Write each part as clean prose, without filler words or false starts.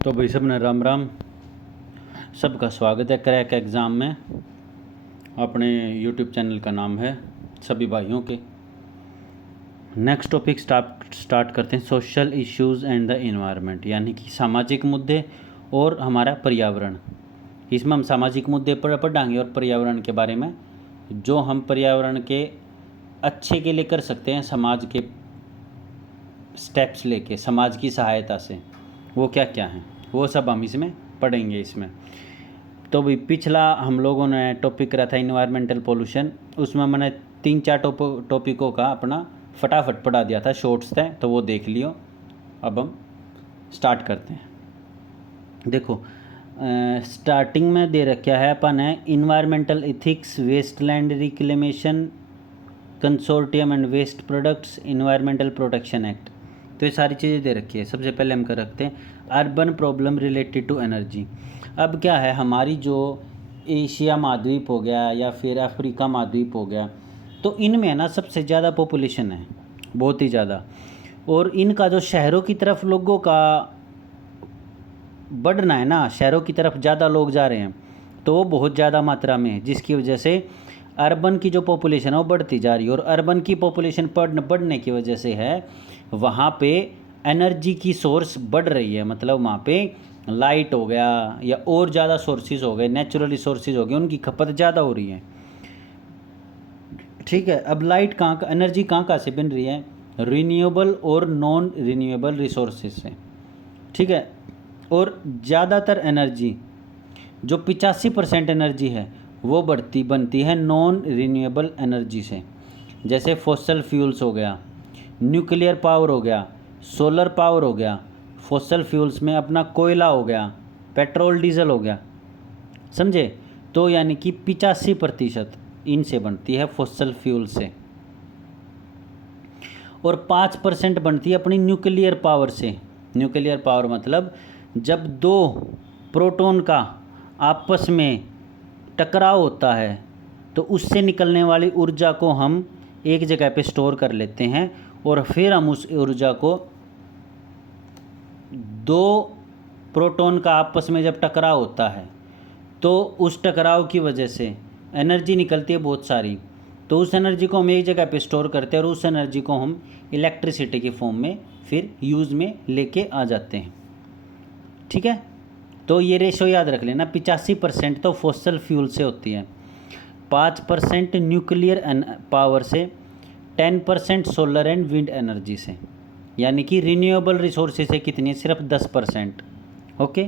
तो भाई सब ने राम राम। सबका स्वागत है क्रैक एग्ज़ाम में। अपने यूट्यूब चैनल का नाम है सभी भाइयों के। नेक्स्ट टॉपिक स्टार्ट करते हैं, social issues and the environment, यानी कि सामाजिक मुद्दे और हमारा पर्यावरण। इसमें हम सामाजिक मुद्दे पर पढ़ेंगे और पर्यावरण के बारे में, जो हम पर्यावरण के अच्छे के लिए कर सकते हैं, समाज के स्टेप्स लेके, समाज की सहायता से, वो क्या क्या हैं वो सब हम इसमें पढ़ेंगे। इसमें तो भी पिछला हम लोगों ने टॉपिक करा था इन्वायरमेंटल पोल्यूशन, उसमें मैंने 3-4 टॉपिकों का अपना फटाफट पढ़ा दिया था, शॉर्ट्स थे, तो वो देख लियो। अब हम स्टार्ट करते हैं। देखो स्टार्टिंग में दे रखा है अपन है environmental ethics, wasteland reclamation consortium and waste products, Environmental Protection Act. तो ये सारी चीज़ें दे रखी है। सबसे पहले हम कर रखते हैं urban problem related to energy. अब क्या है, हमारी जो एशिया महाद्वीप हो गया या फिर अफ्रीका महाद्वीप हो गया, तो इनमें ना सबसे ज़्यादा पॉपुलेशन है, बहुत ही ज़्यादा। और इनका जो शहरों की तरफ लोगों का बढ़ना है ना, शहरों की तरफ ज़्यादा लोग जा रहे हैं, तो वो बहुत ज़्यादा मात्रा में है, जिसकी वजह से अर्बन की जो पॉपुलेशन है वो बढ़ती जा रही है। और अर्बन की पॉपुलेशन बढ़ने की वजह से है वहाँ पे एनर्जी की सोर्स बढ़ रही है। मतलब वहाँ पे लाइट हो गया या और ज़्यादा सोर्सेज हो गए, नेचुरल रिसोर्सेज हो गए, उनकी खपत ज़्यादा हो रही है। ठीक है, अब लाइट कहाँ, एनर्जी कहाँ से बन रही है, रिन्यूएबल और नॉन रिन्यूएबल रिसोर्सेज से। ठीक है, और ज़्यादातर एनर्जी जो 85% एनर्जी है वो बनती है नॉन रिन्यूएबल एनर्जी से, जैसे फॉसल फ्यूल्स हो गया, न्यूक्लियर पावर हो गया, सोलर पावर हो गया। फॉसल फ्यूल्स में अपना कोयला हो गया, पेट्रोल डीजल हो गया, समझे। तो यानी कि 85% इनसे बनती है, फॉसल फ्यूल से। और 5% बनती है अपनी न्यूक्लियर पावर से। न्यूक्लियर पावर मतलब जब दो प्रोटॉन का आपस में टकराव होता है तो उससे निकलने वाली ऊर्जा को हम एक जगह पे स्टोर कर लेते हैं, और फिर हम उस ऊर्जा को, दो प्रोटॉन का आपस में जब टकराव होता है तो उस टकराव की वजह से एनर्जी निकलती है बहुत सारी, तो उस एनर्जी को हम एक जगह पे स्टोर करते हैं और उस एनर्जी को हम इलेक्ट्रिसिटी के फॉर्म में फिर यूज़ में लेके आ जाते हैं। ठीक है, तो ये रेशो याद रख लेना, 85% तो फॉसल फ्यूल से होती है, 5% न्यूक्लियर पावर से, 10% सोलर एंड विंड एनर्जी से, यानी कि रिन्यूएबल रिसोर्सेज से कितनी है, सिर्फ 10%। ओके,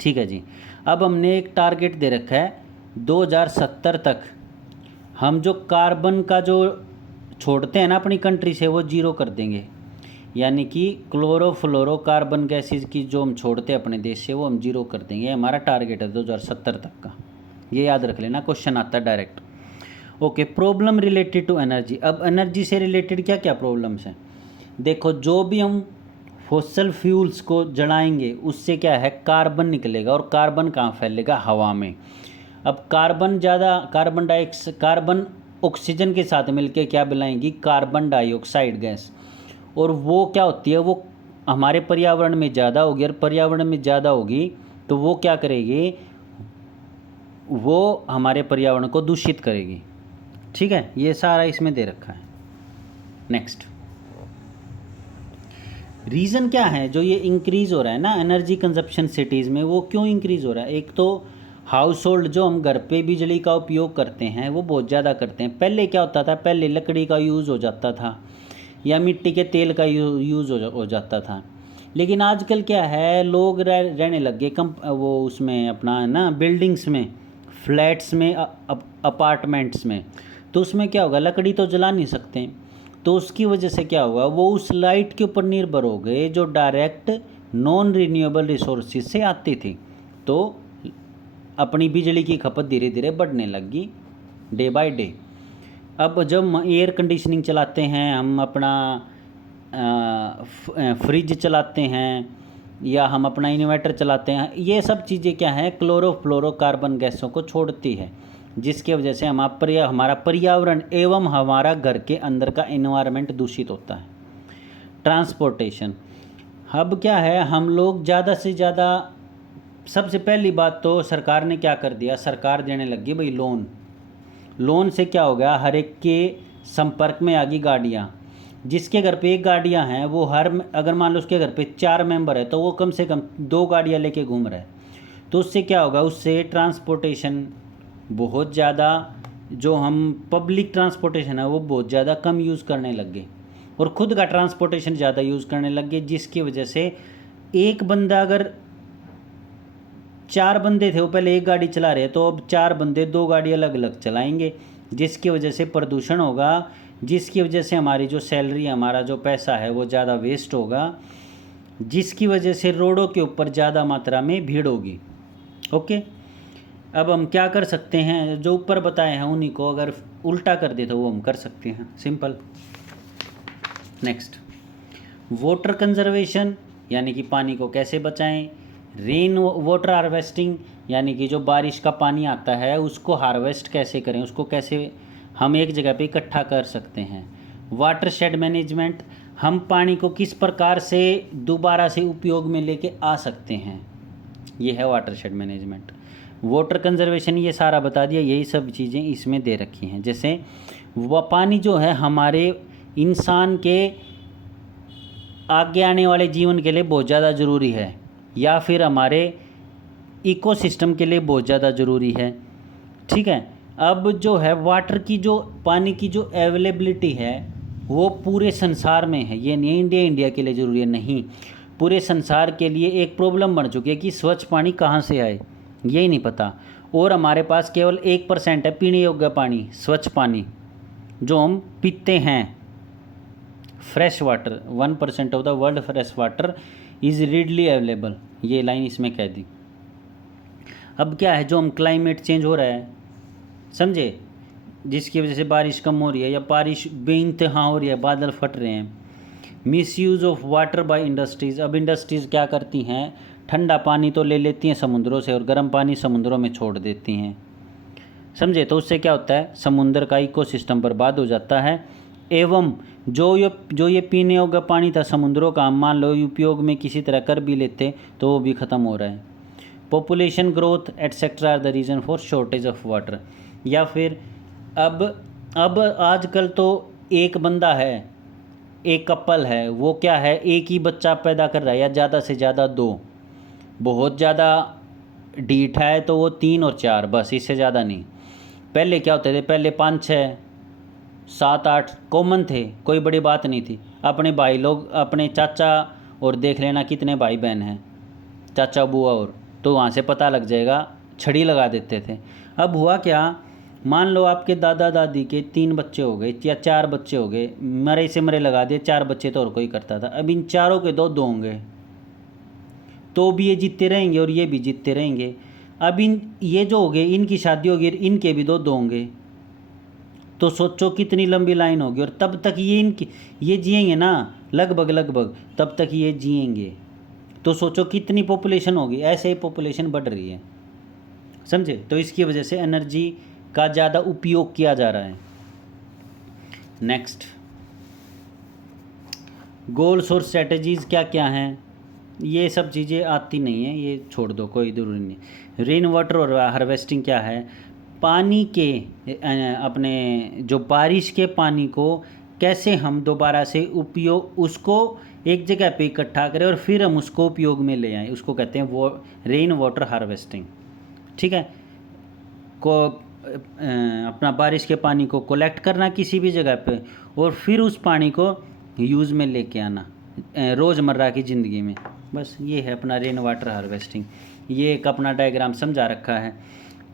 ठीक है जी। अब हमने एक टारगेट दे रखा है 2070 तक हम जो कार्बन का जो छोड़ते हैं ना अपनी कंट्री से, वो जीरो कर देंगे। यानी कि क्लोरोफ्लोरोकार्बन गैसेज की जो हम छोड़ते हैं अपने देश से, वो हम जीरो कर देंगे। हमारा टारगेट है 2070 तक का, ये याद रख लेना, क्वेश्चन आता है direct. Okay, problem related to energy. अब एनर्जी से रिलेटेड क्या क्या प्रॉब्लम्स हैं, देखो। जो भी हम फॉसल फ्यूल्स को जलाएंगे उससे क्या है, कार्बन निकलेगा, और कार्बन कहाँ फैलेगा, हवा में। अब कार्बन ऑक्सीजन के साथ मिलके क्या बनाएंगी, कार्बन डाइऑक्साइड गैस। और वो क्या होती है, वो हमारे पर्यावरण में ज़्यादा होगी, और पर्यावरण में ज़्यादा होगी तो वो क्या करेगी, वो हमारे पर्यावरण को दूषित करेगी। ठीक है, ये सारा इसमें दे रखा है। नेक्स्ट, रीज़न क्या है जो ये इंक्रीज़ हो रहा है ना एनर्जी कंजप्शन सिटीज़ में, वो क्यों इंक्रीज़ हो रहा है। एक तो हाउस होल्ड, जो हम घर पे बिजली का उपयोग करते हैं वो बहुत ज़्यादा करते हैं। पहले क्या होता था, पहले लकड़ी का यूज़ हो जाता था या मिट्टी के तेल का यूज़ हो जाता था। लेकिन आजकल क्या है, लोग रहने लग गए वो उसमें अपना ना बिल्डिंग्स में, फ्लैट्स में, अपार्टमेंट्स में। तो उसमें क्या होगा, लकड़ी तो जला नहीं सकते, तो उसकी वजह से क्या होगा, वो उस लाइट के ऊपर निर्भर हो गए जो डायरेक्ट नॉन रिन्यूएबल रिसोर्सेज से आती थी। तो अपनी बिजली की खपत धीरे धीरे बढ़ने लगी डे बाय डे। अब जब एयर कंडीशनिंग चलाते हैं, हम अपना फ्रिज चलाते हैं या हम अपना इन्वर्टर चलाते हैं, ये सब चीज़ें क्या हैं, क्लोरोफ्लोरोकार्बन गैसों को छोड़ती है, जिसकी वजह से हमारा पर्यावरण एवं हमारा घर के अंदर का एनवायरनमेंट दूषित होता है। ट्रांसपोर्टेशन, अब क्या है, हम लोग ज़्यादा से ज़्यादा, सबसे पहली बात तो सरकार ने क्या कर दिया, सरकार देने लगी भाई लोन। लोन से क्या हो गया, हर एक के संपर्क में आ गई गाड़ियाँ। जिसके घर पे एक गाड़ियाँ हैं वो अगर मान लो उसके घर पे 4 मेंबर है तो वो कम से कम 2 गाड़ियाँ लेके घूम रहा है। तो उससे क्या होगा, उससे ट्रांसपोर्टेशन बहुत ज़्यादा, जो हम पब्लिक ट्रांसपोर्टेशन है वो बहुत ज़्यादा कम यूज़ करने लग गए और ख़ुद का ट्रांसपोर्टेशन ज़्यादा यूज़ करने लग गए। जिसकी वजह से एक बंदा, अगर 4 बंदे थे वो पहले एक गाड़ी चला रहे तो अब 4 बंदे 2 गाड़ी अलग अलग चलाएंगे, जिसकी वजह से प्रदूषण होगा, जिसकी वजह से हमारी जो सैलरी, हमारा जो पैसा है वो ज़्यादा वेस्ट होगा, जिसकी वजह से रोडों के ऊपर ज़्यादा मात्रा में भीड़ होगी। ओके, अब हम क्या कर सकते हैं, जो ऊपर बताए हैं उन्हीं को अगर उल्टा कर दे तो वो हम कर सकते हैं, सिंपल। नेक्स्ट, वाटर कंजर्वेशन यानी कि पानी को कैसे बचाएं। रेन वाटर हार्वेस्टिंग यानी कि जो बारिश का पानी आता है उसको हार्वेस्ट कैसे करें, उसको कैसे हम एक जगह पे इकट्ठा कर सकते हैं। वाटर शेड मैनेजमेंट, हम पानी को किस प्रकार से दोबारा से उपयोग में लेके आ सकते हैं, ये है water shed management. Water conservation ये सारा बता दिया, यही सब चीज़ें इसमें दे रखी हैं। जैसे वह पानी जो है हमारे इंसान के आगे आने वाले जीवन के लिए बहुत ज़्यादा ज़रूरी है, या फिर हमारे इकोसिस्टम के लिए बहुत ज़्यादा ज़रूरी है। ठीक है, अब जो है वाटर की, जो पानी की जो अवेलेबिलिटी है वो पूरे संसार में है, ये नहीं इंडिया के लिए ज़रूरी है, नहीं, पूरे संसार के लिए एक प्रॉब्लम बन चुकी है कि स्वच्छ पानी कहाँ से आए यही नहीं पता। और हमारे पास केवल 1% है पीने योग्य पानी, स्वच्छ पानी जो हम पीते हैं। Fresh water, 1% of the world fresh water is readily available, ये लाइन इसमें कह दी। अब क्या है, जो हम क्लाइमेट चेंज हो रहा है, समझे, जिसकी वजह से बारिश कम हो रही है या बारिश बेइंतहा हो रही है, बादल फट रहे हैं। Miss use of water bye industries, अब इंडस्ट्रीज़ क्या करती हैं, ठंडा पानी तो ले लेती हैं समुद्रों से और गर्म पानी समुद्रों में छोड़ देती हैं, समझे। तो उससे क्या होता है, समुद्र का इकोसिस्टम बर्बाद हो जाता है। एवं जो ये पीने योग्य पानी था समुद्रों का, मान लो उपयोग में किसी तरह कर भी लेते तो वो भी ख़त्म हो रहा है। Population growth etcetera are the reason for shortage of water, या फिर अब आजकल तो एक बंदा है, एक कपल है, वो क्या है, एक ही बच्चा पैदा कर रहा है या ज़्यादा से ज़्यादा 2, बहुत ज़्यादा ढीठ है तो वो 3 और 4, बस, इससे ज़्यादा नहीं। पहले क्या होते थे, पहले 5, 6, 7, 8 कॉमन थे, कोई बड़ी बात नहीं थी। अपने भाई लोग, अपने चाचा और देख लेना कितने भाई बहन हैं, चाचा बुआ, और तो वहाँ से पता लग जाएगा, छड़ी लगा देते थे। अब हुआ क्या, मान लो आपके दादा दादी के 3 बच्चे हो गए या 4 बच्चे हो गए, मरे से मरे लगा दिए, 4 बच्चे तो और कोई करता था। अब इन चारों के 2 होंगे तो भी ये जीतते रहेंगे और ये भी जीतते रहेंगे। अब ये जो हो गए, इनकी शादी होगी, इनके भी 2 होंगे, तो सोचो कितनी लंबी लाइन होगी। और तब तक ये जिएंगे ना, लगभग तब तक ये जिएंगे, तो सोचो कितनी पॉपुलेशन होगी। ऐसे ही पॉपुलेशन बढ़ रही है, समझे। तो इसकी वजह से एनर्जी का ज़्यादा उपयोग किया जा रहा है। नेक्स्ट, गोल्स और स्ट्रेटजीज़ क्या क्या हैं, ये सब चीज़ें आती नहीं है, ये छोड़ दो, कोई ज़रूरी नहीं। रेन वाटर और हार्वेस्टिंग क्या है, पानी के अपने जो बारिश के पानी को कैसे हम दोबारा से उपयोग, उसको एक जगह पे इकट्ठा करें और फिर हम उसको उपयोग में ले आएँ, उसको कहते हैं वो रेन वाटर हार्वेस्टिंग। ठीक है, अपना बारिश के पानी को कलेक्ट करना किसी भी जगह पे और फिर उस पानी को यूज़ में लेके आना रोज़मर्रा की ज़िंदगी में, बस ये है अपना रेन वाटर हार्वेस्टिंग। ये एक अपना डायग्राम समझा रखा है।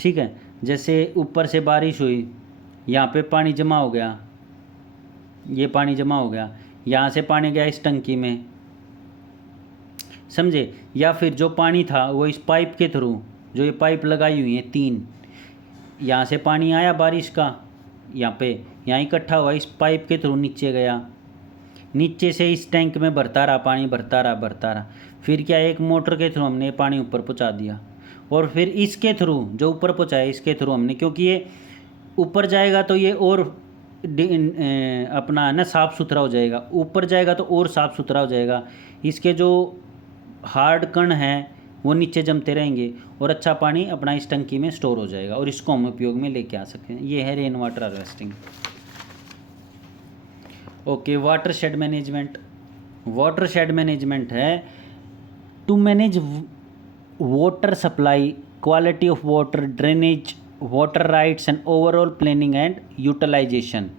ठीक है, जैसे ऊपर से बारिश हुई, यहाँ पे पानी जमा हो गया, ये पानी जमा हो गया, यहाँ से पानी गया इस टंकी में, समझे। या फिर जो पानी था वो इस पाइप के थ्रू, जो ये पाइप लगाई हुई है 3, यहाँ से पानी आया बारिश का, यहाँ इकट्ठा हुआ, इस पाइप के थ्रू नीचे गया, नीचे से इस टैंक में भरता रहा पानी, भरता रहा। फिर क्या, एक मोटर के थ्रू हमने पानी ऊपर पहुँचा दिया, और फिर इसके थ्रू जो ऊपर पहुँचाया, इसके थ्रू हमने, क्योंकि ये ऊपर जाएगा तो ये और अपना है ना साफ़ सुथरा हो जाएगा, ऊपर जाएगा तो और साफ़ सुथरा हो जाएगा। इसके जो हार्ड कण हैं वो नीचे जमते रहेंगे और अच्छा पानी अपना इस टंकी में स्टोर हो जाएगा और इसको हम उपयोग में लेके आ सकते हैं। ये है rain water harvesting. Okay, water shed management. Water shed management है to manage water supply, quality of water, drainage, water rights and overall planning and utilization.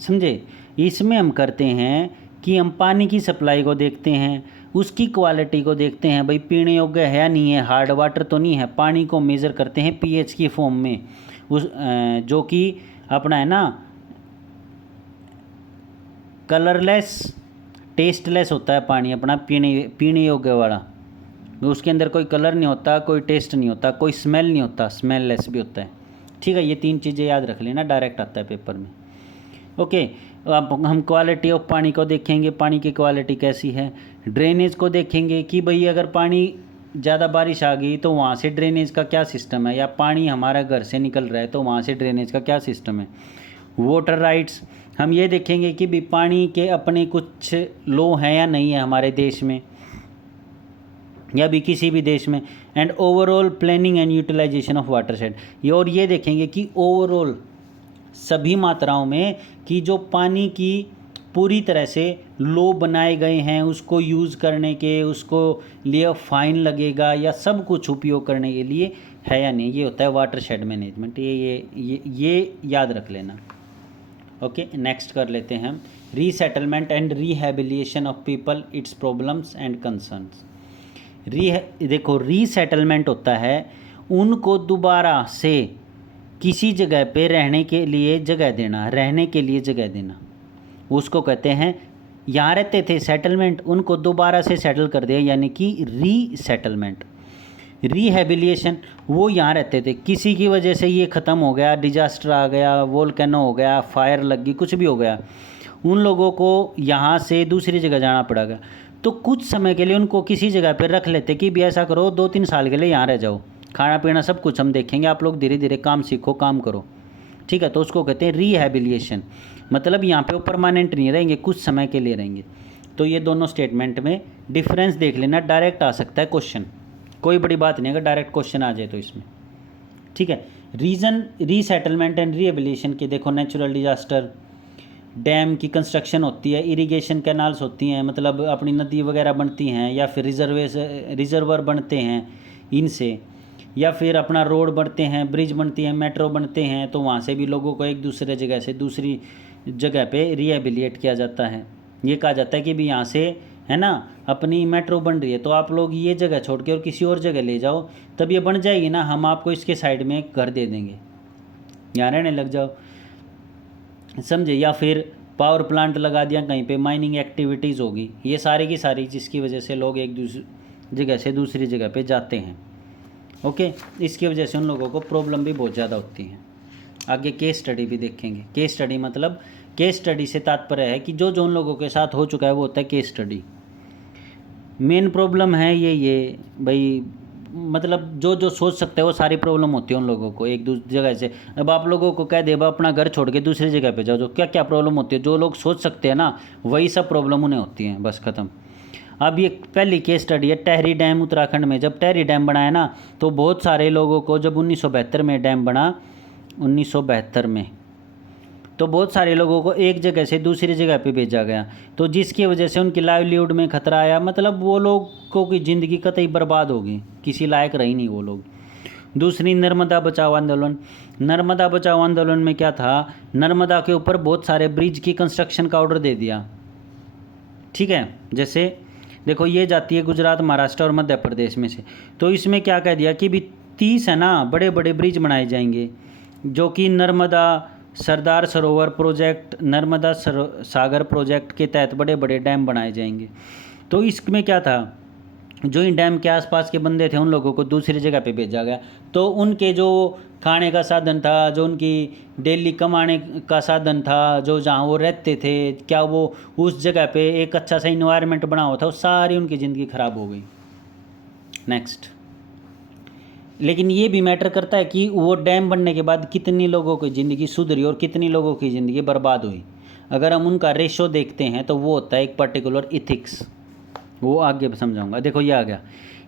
समझे? इसमें हम करते हैं कि हम पानी की सप्लाई को देखते हैं, उसकी क्वालिटी को देखते हैं, भाई पीने योग्य है या नहीं है, हार्ड वाटर तो नहीं है। पानी को मेज़र करते हैं पीएच की फॉर्म में, उस जो कि अपना है ना कलरलेस, टेस्टलेस होता है पानी अपना, पीने योग्य वाला। उसके अंदर कोई कलर नहीं होता, कोई टेस्ट नहीं होता, कोई स्मेल नहीं होता, स्मेल लेस भी होता है। ठीक है, ये 3 चीज़ें याद रख लेना, डायरेक्ट आता है पेपर में। ओके, अब हम क्वालिटी ऑफ पानी को देखेंगे, पानी की क्वालिटी कैसी है। ड्रेनेज को देखेंगे कि भाई अगर पानी ज़्यादा बारिश आ गई तो वहाँ से ड्रेनेज का क्या सिस्टम है, या पानी हमारा घर से निकल रहा है तो वहाँ से ड्रेनेज का क्या सिस्टम है। वाटर राइट्स, हम ये देखेंगे कि भी पानी के अपने कुछ लॉ हैं या नहीं है हमारे देश में या भी किसी भी देश में। And overall planning and utilisation of watershed, ये और ये देखेंगे कि ओवरऑल सभी मात्राओं में कि जो पानी की पूरी तरह से लॉ बनाए गए हैं उसको यूज़ करने के, उसको लिए फाइन लगेगा या सब कुछ उपयोग करने के लिए है या नहीं। ये होता है वाटर शेड मैनेजमेंट। ये याद रख लेना। ओके, नेक्स्ट कर लेते हैं हम resettlement and rehabilitation of people, it's problems and concerns. देखो, रीसेटलमेंट होता है उनको दोबारा से किसी जगह पे रहने के लिए जगह देना, रहने के लिए जगह देना, उसको कहते हैं। यहाँ रहते थे सेटलमेंट, उनको दोबारा से सेटल कर दिया, यानी कि रीसेटलमेंट। रिहेबिलिटेशन, वो यहाँ रहते थे, किसी की वजह से ये ख़त्म हो गया, डिजास्टर आ गया, वोल्केनो हो गया, फायर लग गई, कुछ भी हो गया, उन लोगों को यहाँ से दूसरी जगह जाना पड़ेगा। तो कुछ समय के लिए उनको किसी जगह पर रख लेते कि भी ऐसा करो 2-3 साल के लिए यहाँ रह जाओ, खाना पीना सब कुछ हम देखेंगे, आप लोग धीरे धीरे काम सीखो, काम करो। ठीक है, तो उसको कहते हैं रिहेबिलिटेशन। मतलब यहाँ पे वो परमानेंट नहीं रहेंगे, कुछ समय के लिए रहेंगे। तो ये दोनों स्टेटमेंट में डिफरेंस देख लेना, डायरेक्ट आ सकता है क्वेश्चन, कोई बड़ी बात नहीं अगर डायरेक्ट क्वेश्चन आ जाए तो इसमें। ठीक है, रीज़न रीसेटलमेंट एंड रिहेबिलिटेशन के देखो, नेचुरल डिजास्टर, डैम की कंस्ट्रक्शन होती है, इरिगेशन कैनाल्स होती हैं, मतलब अपनी नदी वगैरह बनती हैं, या फिर रिजर्वर बनते हैं इनसे, या फिर अपना रोड बनते हैं, ब्रिज बनती हैं, मेट्रो बनते हैं, तो वहाँ से भी लोगों को एक दूसरे जगह से दूसरी जगह पे रिहेबिलिटेट किया जाता है। ये कहा जाता है कि भी यहाँ से है ना अपनी मेट्रो बन रही है तो आप लोग ये जगह छोड़ के और किसी और जगह ले जाओ, तब ये बन जाएगी ना, हम आपको इसके साइड में एक घर दे देंगे, यहाँ रहने लग जाओ। समझे? या फिर पावर प्लांट लगा दिया कहीं पे, माइनिंग एक्टिविटीज़ होगी, ये सारी की सारी जिसकी वजह से लोग एक दूसरी जगह से दूसरी जगह पे जाते हैं। ओके, इसकी वजह से उन लोगों को प्रॉब्लम भी बहुत ज़्यादा होती है। आगे केस स्टडी भी देखेंगे। केस स्टडी मतलब, केस स्टडी से तात्पर्य है कि जो जो उन लोगों के साथ हो चुका है वो होता है केस स्टडी। मेन प्रॉब्लम है ये भाई, मतलब जो जो सोच सकते हैं वो सारी प्रॉब्लम होती है उन लोगों को एक दूसरी जगह से। अब आप लोगों को कह दे अपना घर छोड़ के दूसरी जगह पे जाओ, तो क्या क्या प्रॉब्लम होती है, जो लोग सोच सकते हैं ना वही सब प्रॉब्लम उन्हें होती हैं, बस ख़त्म। अब ये पहली केस स्टडी है टहरी डैम उत्तराखंड में। जब टहरी डैम बनाया ना तो बहुत सारे लोगों को, जब 1972 में डैम बना, 1972 में, तो बहुत सारे लोगों को एक जगह से दूसरी जगह पे भेजा गया, तो जिसकी वजह से उनकी लाइवलीहुड में खतरा आया, मतलब वो लोगों की ज़िंदगी कतई बर्बाद हो गई, किसी लायक रही नहीं वो लोग। दूसरी नर्मदा बचाओ आंदोलन। नर्मदा बचाओ आंदोलन में क्या था, नर्मदा के ऊपर बहुत सारे ब्रिज की कंस्ट्रक्शन का ऑर्डर दे दिया। ठीक है, जैसे देखो ये जाती है गुजरात, महाराष्ट्र और मध्य प्रदेश में से, तो इसमें क्या कह दिया कि भी 30 है ना बड़े बड़े ब्रिज बनाए जाएंगे, जो कि नर्मदा सरदार सरोवर प्रोजेक्ट, नर्मदा सागर प्रोजेक्ट के तहत बड़े बड़े डैम बनाए जाएंगे। तो इसमें क्या था, जो इन डैम के आसपास के बंदे थे उन लोगों को दूसरी जगह पे भेजा गया, तो उनके जो खाने का साधन था, जो उनकी डेली कमाने का साधन था, जो जहाँ वो रहते थे, क्या वो उस जगह पे एक अच्छा सा इन्वायरमेंट बना हुआ था, वो सारी उनकी ज़िंदगी ख़राब हो गई। नेक्स्ट, लेकिन ये भी मैटर करता है कि वो डैम बनने के बाद कितनी लोगों की ज़िंदगी सुधरी और कितनी लोगों की ज़िंदगी बर्बाद हुई। अगर हम उनका रेशो देखते हैं तो वो होता है एक पर्टिकुलर इथिक्स, वो आगे समझाऊंगा। देखो ये आ गया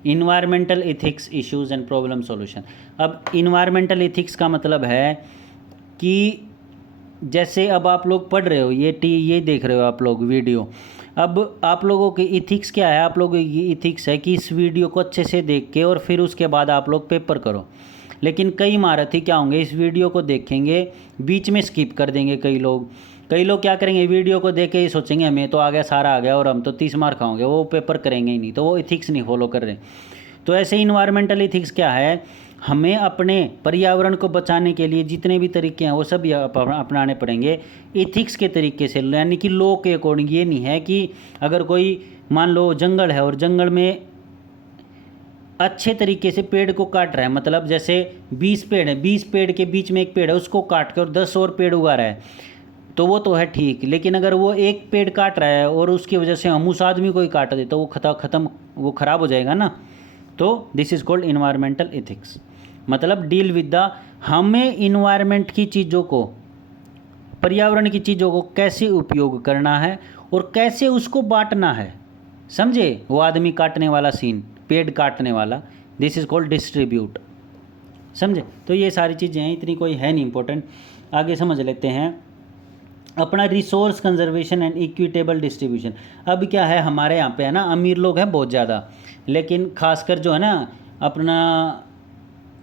environmental ethics issues and problem solution. अब इन्वायरमेंटल इथिक्स का मतलब है कि जैसे अब आप लोग पढ़ रहे हो, ये देख रहे हो आप लोग वीडियो, अब आप लोगों की इथिक्स क्या है? आप लोगों की इथिक्स है कि इस वीडियो को अच्छे से देख के और फिर उसके बाद आप लोग पेपर करो। लेकिन कई महारथी क्या होंगे, इस वीडियो को देखेंगे, बीच में स्किप कर देंगे। कई लोग क्या करेंगे, वीडियो को देख के ही सोचेंगे हमें तो आ गया, सारा आ गया और हम तो 30 मार्क खाओगे, वो पेपर करेंगे ही नहीं, तो वो इथिक्स नहीं फॉलो कर रहे। तो ऐसे इन्वायरमेंटल इथिक्स क्या है, हमें अपने पर्यावरण को बचाने के लिए जितने भी तरीके हैं वो सब अपनाने पड़ेंगे इथिक्स के तरीके से, यानी कि लॉ के अकॉर्डिंग। ये नहीं है कि अगर कोई मान लो जंगल है और जंगल में अच्छे तरीके से पेड़ को काट रहा है, मतलब जैसे 20 पेड़ है, 20 पेड़ के बीच में एक पेड़ है, उसको काट के और 10 और पेड़ उगा रहा है, तो वो तो है ठीक। लेकिन अगर वो एक पेड़ काट रहा है और उसकी वजह से हम उस आदमी को ही काट दे तो वो ख़राब हो जाएगा ना। तो this is called environmental ethics, मतलब डील विद द, हमें इन्वायरमेंट की चीज़ों को, पर्यावरण की चीज़ों को कैसे उपयोग करना है और कैसे उसको बांटना है। समझे? वो आदमी काटने वाला सीन, पेड़ काटने वाला, दिस इज़ कॉल्ड डिस्ट्रीब्यूट। समझे? तो ये सारी चीज़ें हैं, इतनी कोई है नहीं इंपॉर्टेंट। आगे समझ लेते हैं अपना resource conservation and equitable distribution. अब क्या है, हमारे यहाँ पे है ना अमीर लोग हैं बहुत ज़्यादा, लेकिन खासकर जो है ना अपना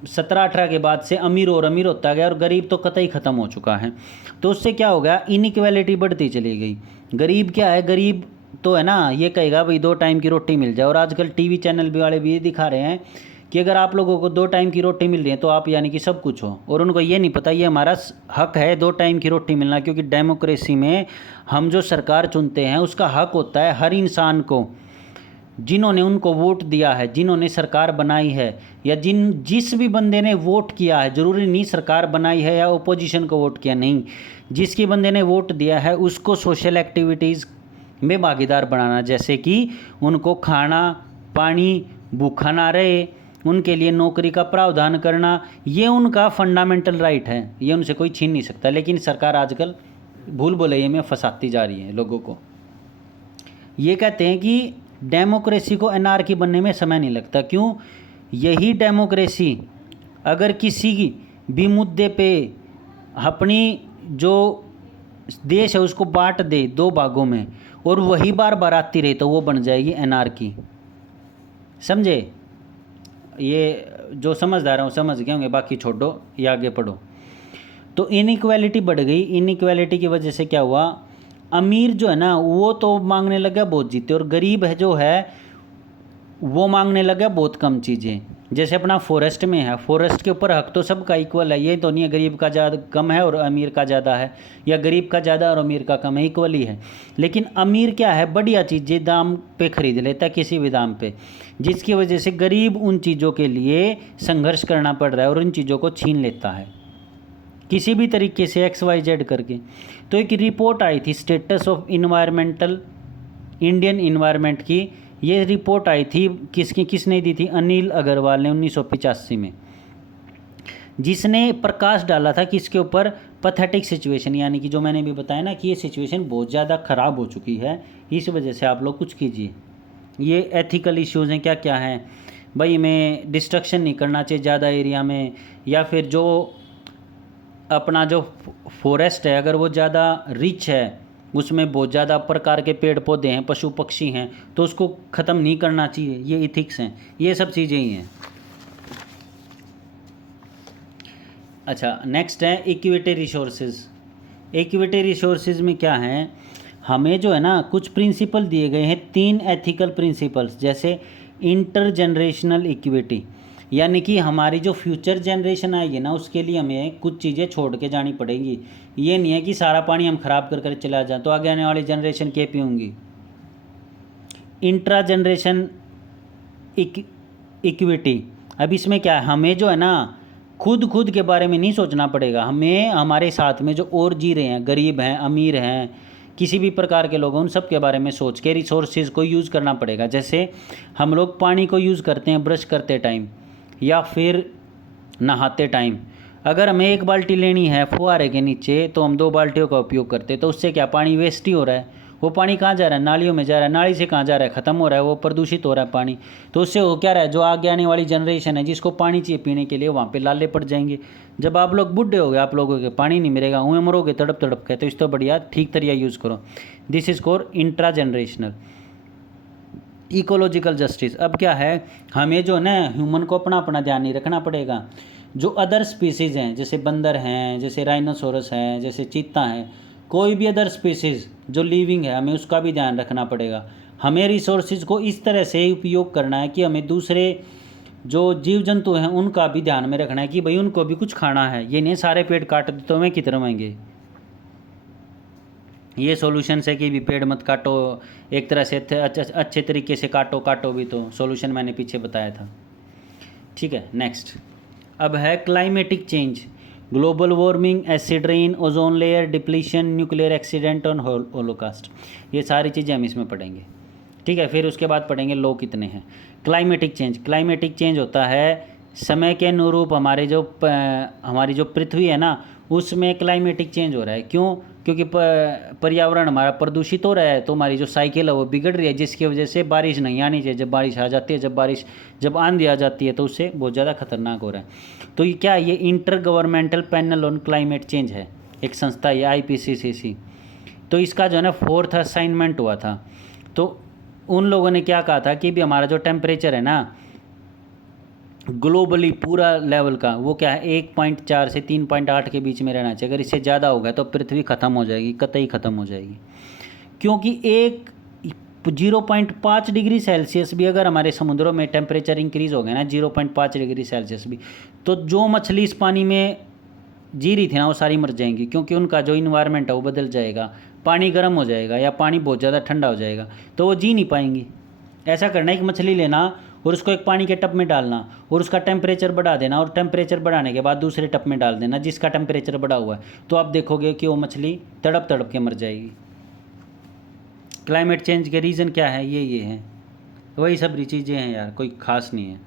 17-18 के बाद से अमीर और अमीर होता गया और गरीब तो कतई ख़त्म हो चुका है। तो उससे क्या हो गया, इनइक्वालिटी बढ़ती चली गई। गरीब क्या है, गरीब तो है ना ये कहेगा भाई 2 टाइम की रोटी मिल जाए, और आजकल टीवी चैनल भी वाले भी ये दिखा रहे हैं कि अगर आप लोगों को 2 टाइम की रोटी मिल रही है तो आप यानी कि सब कुछ हो। और उनको ये नहीं पता ये हमारा हक है 2 टाइम की रोटी मिलना, क्योंकि डेमोक्रेसी में हम जो सरकार चुनते हैं उसका हक होता है हर इंसान को, जिन्होंने उनको वोट दिया है, जिन्होंने सरकार बनाई है, या जिस भी बंदे ने वोट किया है, ज़रूरी नहीं सरकार बनाई है या ओपोजिशन को वोट किया, नहीं, जिसके बंदे ने वोट दिया है उसको सोशल एक्टिविटीज़ में भागीदार बनाना, जैसे कि उनको खाना पानी, भूखा ना रहे, उनके लिए नौकरी का प्रावधान करना, ये उनका फंडामेंटल राइट है, ये उनसे कोई छीन नहीं सकता। लेकिन सरकार आजकल भूल भुलैया में फंसाती जा रही है लोगों को। ये कहते हैं कि डेमोक्रेसी को एनार्की बनने में समय नहीं लगता। क्यों? यही डेमोक्रेसी अगर किसी भी मुद्दे पे अपनी जो देश है उसको बांट दे 2 भागों में और वही बार बार आती रही तो वो बन जाएगी एनार्की। समझे? ये जो समझदार हैं वो समझ गए होंगे, बाकी छोड़ो, ये आगे पढ़ो। तो इनइक्वालिटी बढ़ गई। इनइक्वालिटी की वजह से क्या हुआ, अमीर जो है ना वो तो मांगने लगा बहुत जीते, और गरीब है जो है वो मांगने लगा बहुत कम चीज़ें। जैसे अपना फॉरेस्ट में है, फॉरेस्ट के ऊपर हक तो सबका इक्वल है, ये तो नहीं है गरीब का ज़्यादा कम है और अमीर का ज़्यादा है, या गरीब का ज़्यादा और अमीर का कम है, इक्वली है। लेकिन अमीर क्या है, बढ़िया चीज़ें दाम पे ख़रीद लेता है, किसी भी दाम पे, जिसकी वजह से गरीब उन चीज़ों के लिए संघर्ष करना पड़ रहा है और उन चीज़ों को छीन लेता है किसी भी तरीके से XYZ करके। तो एक रिपोर्ट आई थी status of environmental Indian environment की, ये रिपोर्ट आई थी किसने दी थी, अनिल अग्रवाल ने 1985 में, जिसने प्रकाश डाला था कि इसके ऊपर पैथेटिक सिचुएशन, यानी कि जो मैंने भी बताया ना कि ये सिचुएशन बहुत ज़्यादा ख़राब हो चुकी है, इस वजह से आप लोग कुछ कीजिए। ये एथिकल इश्यूज़ हैं, क्या क्या हैं भाई, हमें डिस्ट्रक्शन नहीं करना चाहिए ज़्यादा एरिया में, या फिर जो अपना जो फॉरेस्ट है अगर वो ज़्यादा रिच है, उसमें बहुत ज़्यादा प्रकार के पेड़ पौधे हैं, पशु पक्षी हैं, तो उसको ख़त्म नहीं करना चाहिए। ये इथिक्स हैं, ये सब चीज़ें ही हैं। अच्छा, नेक्स्ट है इक्विटी रिसोर्सेज। इक्विटी रिसोर्सेज में क्या है, हमें जो है ना कुछ प्रिंसिपल दिए गए हैं, 3 एथिकल प्रिंसिपल्स, जैसे इंटरजनरेशनल इक्विटी, यानी कि हमारी जो फ्यूचर जनरेशन आएगी ना उसके लिए हमें कुछ चीज़ें छोड़ के जानी पड़ेगी। ये नहीं है कि सारा पानी हम ख़राब कर चला जाए तो आगे आने वाली जनरेशन क्या पीऊँगी। इंट्रा जनरेशन इक्विटी, अब इसमें क्या है, हमें जो है ना खुद के बारे में नहीं सोचना पड़ेगा, हमें हमारे साथ में जो और जी रहे हैं, गरीब हैं, अमीर हैं, किसी भी प्रकार के लोग, उन सब के बारे में सोच के रिसोर्सेज को यूज़ करना पड़ेगा। जैसे हम लोग पानी को यूज़ करते हैं ब्रश करते टाइम, या फिर नहाते टाइम। अगर हमें 1 बाल्टी लेनी है फुहारे के नीचे तो हम 2 बाल्टियों का उपयोग करते, तो उससे क्या पानी वेस्ट ही हो रहा है। वो पानी कहाँ जा रहा है? नालियों में जा रहा है। नाली से कहाँ जा रहा है? ख़त्म हो रहा है, वो प्रदूषित हो रहा है पानी। तो उससे हो क्या रहा है, जो आगे आने वाली जनरेशन है जिसको पानी चाहिए पीने के लिए, वहाँ पे लाले पड़ जाएंगे। जब आप लोग बूढ़े हो गए, आप लोगों के पानी नहीं मिलेगा, उन्हें मरोगे तड़प तड़प के। तो इस तो बढ़िया ठीक तरीका यूज़ करो। This is called intra generational ecological justice. अब क्या है, हमें जो ना ह्यूमन को अपना अपना ध्यान नहीं रखना पड़ेगा। जो अदर स्पीसीज़ हैं, जैसे बंदर हैं, जैसे राइनोसोरस हैं, जैसे चीता हैं, कोई भी अदर स्पीसीज़ जो लिविंग है, हमें उसका भी ध्यान रखना पड़ेगा। हमें रिसोर्सेज को इस तरह से उपयोग करना है कि हमें दूसरे जो जीव जंतु हैं उनका भी ध्यान में रखना है कि भाई उनको भी कुछ खाना है। ये नहीं सारे पेड़ काट दे तो हमें कितने रहेंगे। ये सॉल्यूशन है कि भी पेड़ मत काटो, एक तरह से अच्छे तरीके से काटो भी, तो सॉल्यूशन मैंने पीछे बताया था। ठीक है, नेक्स्ट अब है climatic change, global warming, acid rain, ozone layer depletion, nuclear accident और होलोकास्ट। ये सारी चीज़ें हम इसमें पढ़ेंगे। ठीक है, फिर उसके बाद पढ़ेंगे लो कितने हैं। क्लाइमेटिक चेंज, क्लाइमेटिक चेंज होता है समय के अनुरूप हमारी जो पृथ्वी है ना, उसमें क्लाइमेटिक चेंज हो रहा है। क्यों? क्योंकि पर्यावरण हमारा प्रदूषित हो रहा है, तो हमारी जो साइकिल है वो बिगड़ रही है, जिसकी वजह से बारिश नहीं आनी चाहिए। जब बारिश आ जाती है, जब आंधी आ जाती है, तो उससे बहुत ज़्यादा खतरनाक हो रहा है। तो ये क्या, ये inter governmental panel on climate change है, एक संस्था, ये IPCC। तो इसका जो है ना 4th असाइनमेंट हुआ था। तो उन लोगों ने क्या कहा था कि भी हमारा जो टेम्परेचर है ना ग्लोबली पूरा लेवल का, वो क्या है 1.4 से 3.8 के बीच में रहना चाहिए। अगर इससे ज़्यादा होगा तो पृथ्वी ख़त्म हो जाएगी, कतई ख़त्म हो जाएगी। क्योंकि 0.5 डिग्री सेल्सियस भी अगर हमारे समुद्रों में टेम्परेचर इंक्रीज़ हो गया ना 0.5 डिग्री सेल्सियस भी, तो जो मछली इस पानी में जी रही थी ना वो सारी मर जाएंगी, क्योंकि उनका जो इन्वायरमेंट है वो बदल जाएगा। पानी गर्म हो जाएगा या पानी बहुत ज़्यादा ठंडा हो जाएगा, तो वो जी नहीं पाएंगी। ऐसा करना है कि मछली लेना और उसको एक पानी के टब में डालना और उसका टेम्परेचर बढ़ा देना, और टेम्परेचर बढ़ाने के बाद दूसरे टब में डाल देना जिसका टेम्परेचर बढ़ा हुआ है, तो आप देखोगे कि वो मछली तड़प तड़प के मर जाएगी। क्लाइमेट चेंज के रीज़न क्या है? ये हैं, वही सब चीज़ें हैं यार, कोई ख़ास नहीं है।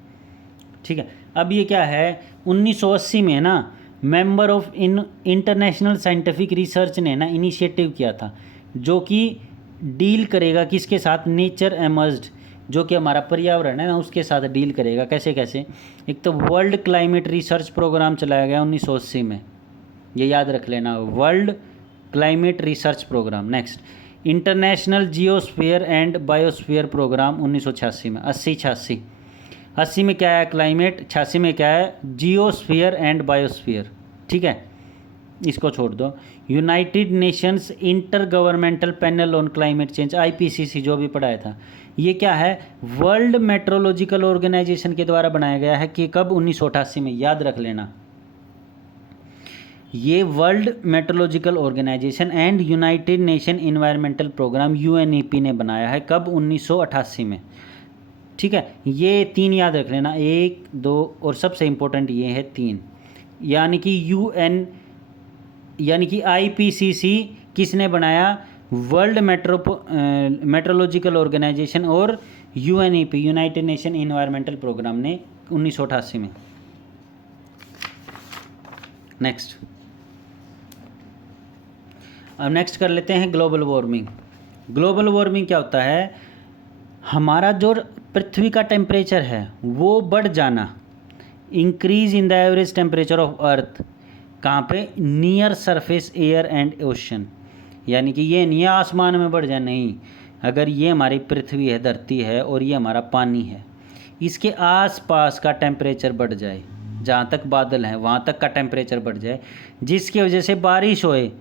ठीक है, अब ये क्या है, 1980 में ना member of international scientific research ने ना इनिशिएटिव किया था, जो कि डील करेगा किसके साथ, नेचर एमर्ज्ड, जो कि हमारा पर्यावरण है ना उसके साथ डील करेगा। कैसे कैसे? एक तो वर्ल्ड क्लाइमेट रिसर्च प्रोग्राम चलाया गया 1980 में, ये याद रख लेना, World Climate Research Programme. Next, International Geosphere and Biosphere Programme 1986 में। 80 में क्या है क्लाइमेट, 86 में क्या है जियोस्फीयर एंड बायोस्फीयर। ठीक है, इसको छोड़ दो। United Nations inter governmental panel on climate change, IPCC, जो भी पढ़ाया था, ये क्या है, वर्ल्ड मेट्रोलॉजिकल ऑर्गेनाइजेशन के द्वारा बनाया गया है। कि कब? 1988 में, याद रख लेना। ये World Meteorological Organisation and United Nation Environmental Programme UNEP ने बनाया है। कब? 1988 में। ठीक है, ये 3 याद रख लेना, 1, 2 और सबसे इम्पोर्टेंट ये है 3। यानी कि IPCC किसने बनाया? वर्ल्ड मेट्रोलॉजिकल ऑर्गेनाइजेशन और UNEP, United Nation Environmental Programme ने 1988 में। नेक्स्ट, अब नेक्स्ट कर लेते हैं ग्लोबल वार्मिंग। ग्लोबल वार्मिंग क्या होता है? हमारा जो पृथ्वी का टेम्परेचर है वो बढ़ जाना, increase in the average temperature of earth. कहाँ पे? Near surface air and ocean. यानी कि ये नहीं आसमान में बढ़ जाए, नहीं, अगर ये हमारी पृथ्वी है, धरती है, और ये हमारा पानी है, इसके आसपास का टेम्परेचर बढ़ जाए, जहाँ तक बादल हैं वहाँ तक का टेम्परेचर बढ़ जाए, जिसकी वजह से बारिश होए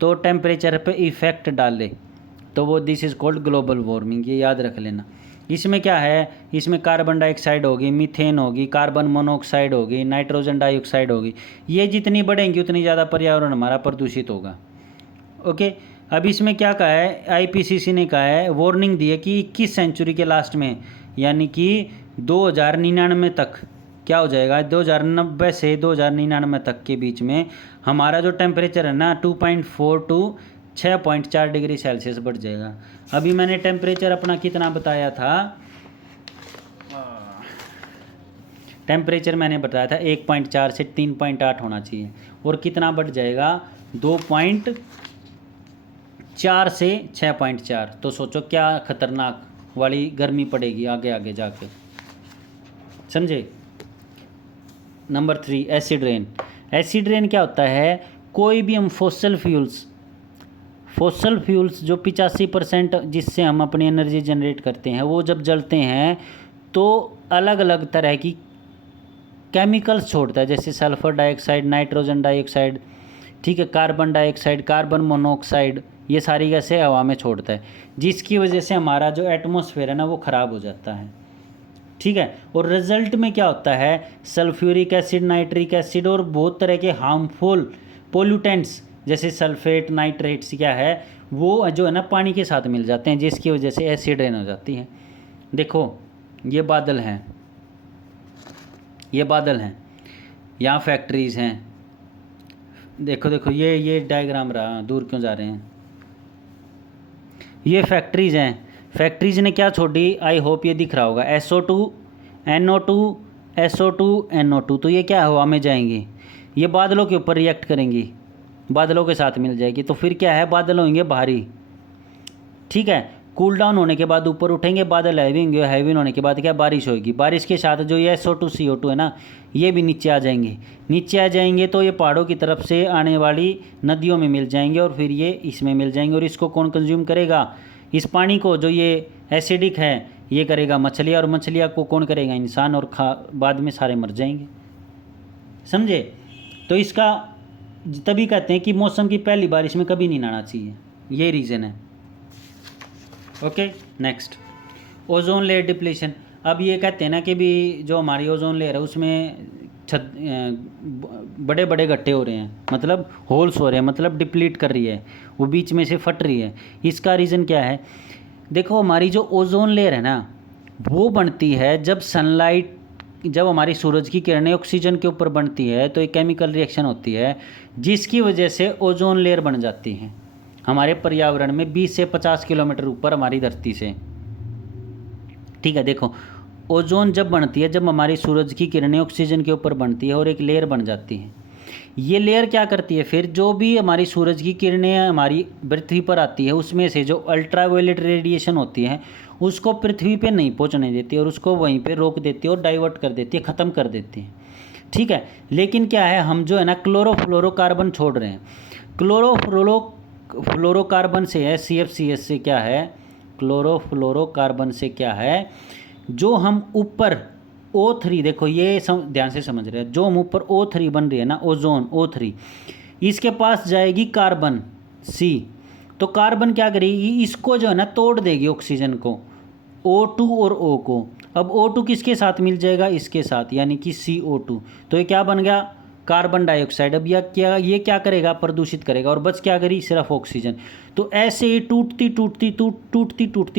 तो टेम्परेचर पे इफ़ेक्ट डाले, तो वो this is called global warming. ये याद रख लेना। इसमें क्या है, इसमें कार्बन डाइऑक्साइड होगी, मीथेन होगी, कार्बन मोनोऑक्साइड होगी, नाइट्रोजन डाइऑक्साइड होगी। ये जितनी बढ़ेंगी उतनी ज़्यादा पर्यावरण हमारा प्रदूषित होगा। ओके, अब इसमें क्या कहा है, IPCC ने कहा है, वार्निंग दी है कि 21 सेंचुरी के लास्ट में, यानी कि 2099 तक क्या हो जाएगा, 2090 से 2099 तक के बीच में हमारा जो टेम्परेचर है ना 2.4 टू 6.4 डिग्री सेल्सियस बढ़ जाएगा। अभी मैंने टेम्परेचर अपना कितना बताया था, टेम्परेचर मैंने बताया था 1.4 से 3.8 होना चाहिए, और कितना बढ़ जाएगा 2.4 से 6.4। तो सोचो क्या खतरनाक वाली गर्मी पड़ेगी आगे आगे जाके, समझे। Number 3 acid rain. Acid rain क्या होता है, कोई भी हम फॉसल फ्यूल्स जो 85% जिससे हम अपनी एनर्जी जनरेट करते हैं, वो जब जलते हैं तो अलग अलग तरह की केमिकल्स छोड़ता है, जैसे सल्फर डाइऑक्साइड, नाइट्रोजन डाइऑक्साइड, ठीक है, कार्बन डाइऑक्साइड, कार्बन मोनोऑक्साइड, ये सारी गैसें हवा में छोड़ता है, जिसकी वजह से हमारा जो एटमॉस्फेयर है ना वो ख़राब हो जाता है, ठीक है। और रिजल्ट में क्या होता है, सल्फ्यूरिक एसिड, नाइट्रिक एसिड और बहुत तरह के हार्मफुल पोल्यूटेंट्स जैसे सल्फेट, नाइट्रेट्स क्या है वो जो है ना पानी के साथ मिल जाते हैं, जिसकी वजह से एसिड रेन हो जाती है। देखो ये बादल हैं, यहाँ फैक्ट्रीज़ हैं, देखो ये डायग्राम रहा, दूर क्यों जा रहे हैं, ये फैक्ट्रीज़ हैं। फैक्ट्रीज़ ने क्या छोड़ी, आई होप ये दिख रहा होगा, SO2 NO2 SO2 NO2, तो ये क्या हवा में जाएंगी, ये बादलों के ऊपर रिएक्ट करेंगी, बादलों के साथ मिल जाएगी, तो फिर क्या है, बादल होंगे भारी, ठीक है। कूल डाउन होने के बाद ऊपर उठेंगे, बादल हैवी होंगे, हैवी होने के बाद क्या, बारिश होगी, बारिश के साथ जो ये SO2 CO2 है ना, ये भी नीचे आ जाएंगे, तो ये पहाड़ों की तरफ से आने वाली नदियों में मिल जाएंगे, और फिर ये इसमें मिल जाएंगे, और इसको कौन कंज्यूम करेगा, इस पानी को जो ये एसिडिक है ये करेगा मछलियाँ, और मछलियाँ को कौन करेगा, इंसान, और बाद में सारे मर जाएंगे, समझे। तो इसका तभी कहते हैं कि मौसम की पहली बारिश में कभी नहीं नहाना चाहिए, ये रीज़न है। Okay next, ozone layer depletion. अब ये कहते हैं ना कि भी जो हमारी ओजोन लेयर है उसमें बड़े बड़े गड्ढे हो रहे हैं, मतलब होल्स हो रहे हैं, मतलब डिप्लीट कर रही है, वो बीच में से फट रही है। इसका रीज़न क्या है, देखो हमारी जो ओजोन लेयर है ना वो बनती है जब हमारी सूरज की किरणें ऑक्सीजन के ऊपर बनती है, तो एक केमिकल रिएक्शन होती है जिसकी वजह से ओजोन लेयर बन जाती है हमारे पर्यावरण में 20 से 50 किलोमीटर ऊपर हमारी धरती से, ठीक है। देखो ओजोन जब बनती है, जब हमारी सूरज की किरणें ऑक्सीजन के ऊपर बनती है और एक लेयर बन जाती है, ये लेयर क्या करती है, फिर जो भी हमारी सूरज की किरणें हमारी पृथ्वी पर आती है उसमें से जो अल्ट्रावायलेट रेडिएशन होती है उसको पृथ्वी पे नहीं पहुंचने देती, और उसको वहीं पे रोक देती है और डाइवर्ट कर देती है, ख़त्म कर देती है, ठीक है। लेकिन क्या है, हम जो है ना क्लोरोफ्लोरोकार्बन छोड़ रहे हैं। क्लोरोफ्लोरोकार्बन से है, CFCS से क्या है, क्लोरोफ्लोरोकार्बन से क्या है, जो हम ऊपर O3, देखो ये ध्यान से समझ रहे हैं, जो हम ऊपर O3 बन रही है ना, ओजोन O3, इसके पास जाएगी कार्बन C, तो कार्बन क्या करेगी, इसको जो है ना तोड़ देगी ऑक्सीजन को, O2 और O को। अब O2 किसके साथ मिल जाएगा, इसके साथ, यानी कि CO2, तो ये क्या बन गया, कार्बन डाइऑक्साइड। अब ये क्या करेगा, प्रदूषित करेगा, और बच क्या करी, सिर्फ ऑक्सीजन। तो ऐसे ही टूटती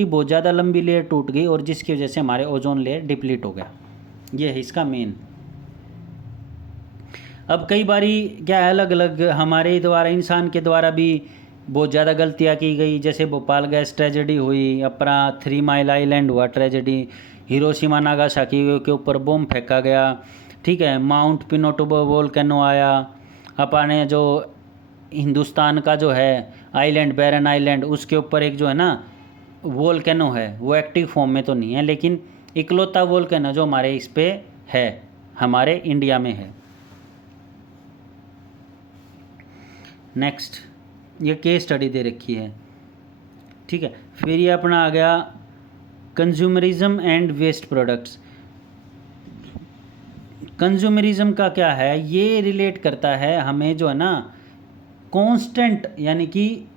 बहुत ज़्यादा लंबी लेयर टूट गई, और जिसकी वजह से हमारे ओजोन लेयर डिप्लीट हो गया। ये है इसका मेन। अब कई बारी क्या है, अलग अलग हमारे द्वारा, इंसान के द्वारा भी बहुत ज़्यादा गलतियाँ की गई, जैसे भोपाल गैस ट्रेजेडी हुई, अपना 3 माइल आइलैंड हुआ ट्रेजेडी, हिरोशिमा नागासाकी के ऊपर बॉम्ब फेंका गया, ठीक है, माउंट पिनोटोबो वोल्केनो आया, अपने जो हिंदुस्तान का जो है आइलैंड, बैरन आइलैंड, उसके ऊपर एक जो है ना वोल्केनो है, वो एक्टिव फॉर्म में तो नहीं है, लेकिन इकलौता वोल्केनो जो हमारे इस पे है, हमारे इंडिया में है। नेक्स्ट, ये केस स्टडी दे रखी है, ठीक है। फिर ये अपना आ गया consumerism and waste products. Consumerism का क्या है, ये रिलेट करता है हमें जो है ना कांस्टेंट, यानी कि